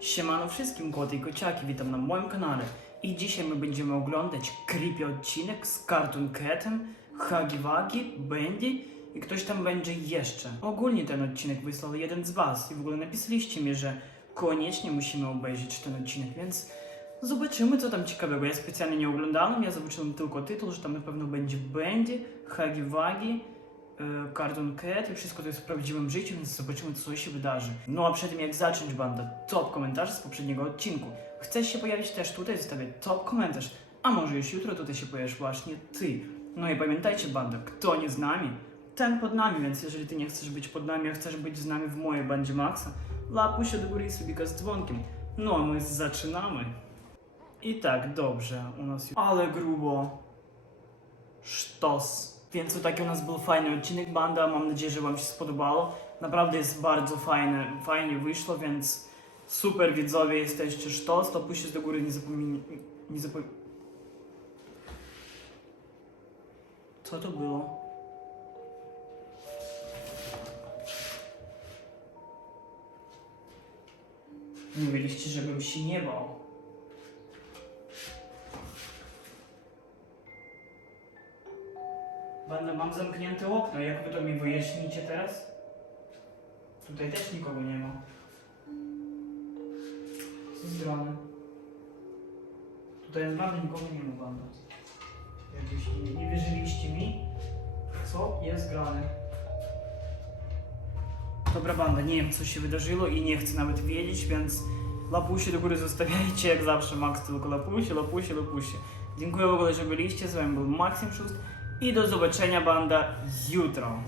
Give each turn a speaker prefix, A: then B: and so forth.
A: Siemano wszystkim koty i kociaki, witam na moim kanale. I dzisiaj my będziemy oglądać creepy odcinek z Cartoon Catem, Wuggy, Bendy i ktoś tam będzie jeszcze. Ogólnie ten odcinek wysłał jeden z was i w ogóle napisaliście mi, że koniecznie musimy obejrzeć ten odcinek, więc zobaczymy co tam ciekawego. Ja specjalnie nie oglądałem, ja zobaczyłem tylko tytuł, że tam na pewno będzie Bendy, Huggy Wuggy, e, i wszystko to jest w prawdziwym życiu, więc zobaczymy co się wydarzy. No a przed tym jak zacząć banda, top komentarz z poprzedniego odcinku. Chcesz się pojawić też tutaj, zostawię top komentarz, a może już jutro tutaj się pojawisz właśnie ty. No i pamiętajcie banda, kto nie z nami, ten pod nami, więc jeżeli ty nie chcesz być pod nami, a chcesz być z nami w mojej bandzie Maxa, lapuj się do góry i sobie z dzwonkiem. No a my zaczynamy. I tak, dobrze, u nas. Ale grubo. Sztos. Więc to taki u nas był fajny odcinek banda. Mam nadzieję, że Wam się spodobało. Naprawdę jest bardzo fajne, fajnie wyszło, więc super widzowie jesteście. Sztos, to puśćcie do góry, nie zapomnij. Nie zapom... Co to było? Mówiliście, żebym się nie bał. Będę, mam zamknięte okno, jak wy to mi wyjaśnicie teraz? Tutaj też nikogo nie ma. Z grane? Tutaj naprawdę nikogo nie ma, banda. Jakbyście nie, nie wierzyliście mi, co jest grane. Dobra banda, nie wiem co się wydarzyło i nie chcę nawet wiedzieć, więc lapusie do góry zostawiajcie jak zawsze, Max tylko lapusie, lapusie, lapusie. Dziękuję w ogóle, że byliście, z wami był Maksim Szust i do zobaczenia banda jutro.